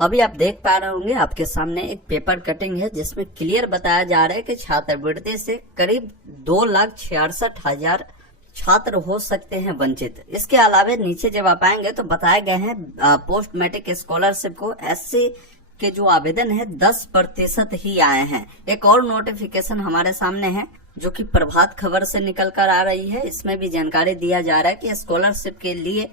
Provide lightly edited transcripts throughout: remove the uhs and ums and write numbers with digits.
अभी आप देख पा रहे होंगे आपके सामने एक पेपर कटिंग है जिसमें क्लियर बताया जा रहा है कि छात्रवृत्ति से करीब 2,66,000 छात्र हो सकते हैं वंचित। इसके अलावा नीचे जब आप आएंगे तो बताए गए हैं पोस्ट मैट्रिक स्कॉलरशिप को एससी के जो आवेदन है 10% ही आए हैं। एक और नोटिफिकेशन हमारे सामने है जो कि प्रभात खबर से निकल कर आ रही है। इसमें भी जानकारी दिया जा रहा है कि स्कॉलरशिप के लिए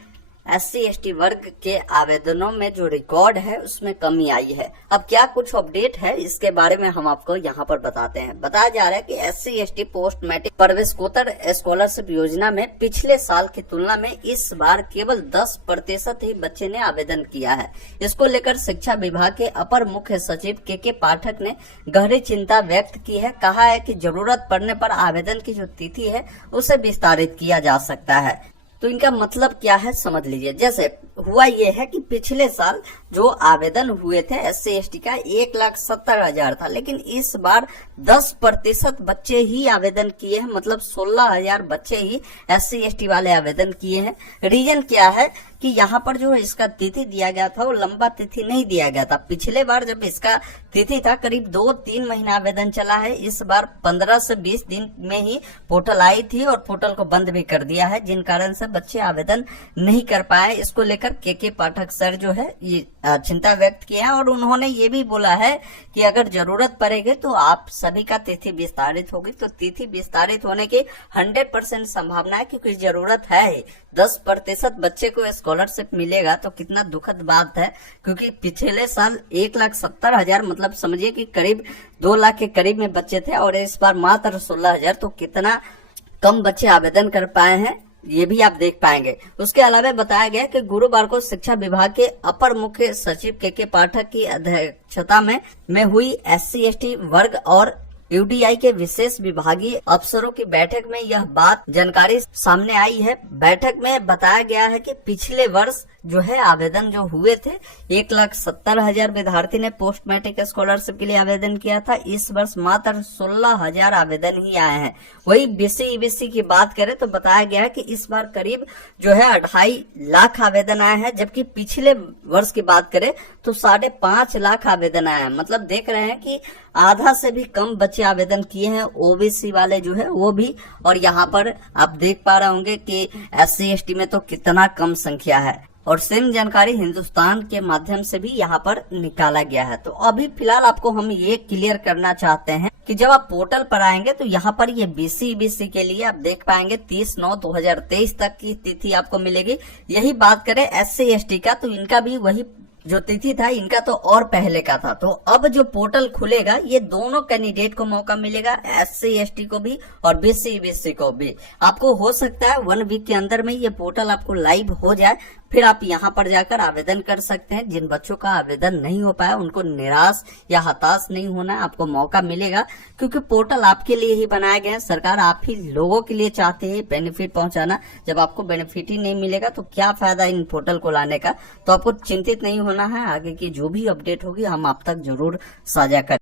SC ST वर्ग के आवेदनों में जो रिकॉर्ड है उसमें कमी आई है। अब क्या कुछ अपडेट है इसके बारे में हम आपको यहाँ पर बताते हैं। बताया जा रहा है कि SC ST पोस्ट मैट्रिक प्रवेशोत्तर स्कॉलरशिप योजना में पिछले साल की तुलना में इस बार केवल 10% ही बच्चे ने आवेदन किया है। इसको लेकर शिक्षा विभाग के अपर मुख्य सचिव के पाठक ने गहरी चिंता व्यक्त की है। कहा है कि जरूरत पड़ने पर आवेदन की जो तिथि है उसे विस्तारित किया जा सकता है। तो इनका मतलब क्या है समझ लीजिए। जैसे हुआ ये है कि पिछले साल जो आवेदन हुए थे SC ST का 1,70,000 था, लेकिन इस बार 10% बच्चे ही आवेदन किए हैं, मतलब 16,000 बच्चे ही SC ST वाले आवेदन किए हैं। रीजन क्या है कि यहाँ पर जो इसका तिथि दिया गया था वो लंबा तिथि नहीं दिया गया था। पिछले बार जब इसका तिथि था करीब 2-3 महीना आवेदन चला है। इस बार 15 से 20 दिन में ही पोर्टल आई थी और पोर्टल को बंद भी कर दिया है, जिन कारण से बच्चे आवेदन नहीं कर पाए। इसको लेकर के पाठक सर जो है ये चिंता व्यक्त किया और उन्होंने ये भी बोला है कि अगर जरूरत पड़ेगी तो आप सभी का तिथि विस्तारित होगी। तो तिथि विस्तारित होने की 100% संभावना है, क्योंकि जरूरत है। 10% बच्चे को स्कॉलरशिप मिलेगा तो कितना दुखद बात है, क्योंकि पिछले साल 1,70,000 मतलब समझिए कि करीब 2 लाख के करीब में बच्चे थे और इस बार मात्र 16,000। तो कितना कम बच्चे आवेदन कर पाए हैं ये भी आप देख पाएंगे। उसके अलावा बताया गया कि गुरुवार को शिक्षा विभाग के अपर मुख्य सचिव के पाठक की अध्यक्षता में हुई SC ST वर्ग और UDI के विशेष विभागीय अफसरों की बैठक में यह बात जानकारी सामने आई है। बैठक में बताया गया है कि पिछले वर्ष जो है आवेदन जो हुए थे 1,70,000 विद्यार्थी ने पोस्ट मैट्रिक स्कॉलरशिप के लिए आवेदन किया था। इस वर्ष मात्र 16,000 आवेदन ही आए हैं। वही BC EBC की बात करें तो बताया गया है कि इस बार करीब जो है 2.5 लाख आवेदन आए हैं, जबकि पिछले वर्ष की बात करें तो 5.5 लाख आवेदन आए हैं। मतलब देख रहे हैं कि आधा से भी कम बच्चे आवेदन किए हैं। OBC वाले जो है वो भी, और यहाँ पर आप देख पा रहे होंगे कि SC ST में तो कितना कम संख्या है। और सेम जानकारी हिंदुस्तान के माध्यम से भी यहाँ पर निकाला गया है। तो अभी फिलहाल आपको हम ये क्लियर करना चाहते हैं कि जब आप पोर्टल पर आएंगे तो यहाँ पर ये BC EBC के लिए आप देख पाएंगे 30/9/2023 तक की तिथि आपको मिलेगी। यही बात करें SC ST का तो इनका भी वही जो तिथि था, इनका तो और पहले का था। तो अब जो पोर्टल खुलेगा ये दोनों कैंडिडेट को मौका मिलेगा, SC ST को भी और BC EBC को भी। आपको हो सकता है 1 वीक के अंदर में ये पोर्टल आपको लाइव हो जाए, फिर आप यहाँ पर जाकर आवेदन कर सकते हैं। जिन बच्चों का आवेदन नहीं हो पाया उनको निराश या हताश नहीं होना है, आपको मौका मिलेगा, क्योंकि पोर्टल आपके लिए ही बनाया गया है। सरकार आप ही लोगों के लिए चाहते हैं बेनिफिट पहुंचाना। जब आपको बेनिफिट ही नहीं मिलेगा तो क्या फायदा इन पोर्टल को लाने का। तो आपको चिंतित नहीं होना है, आगे की जो भी अपडेट होगी हम आप तक जरूर साझा करें।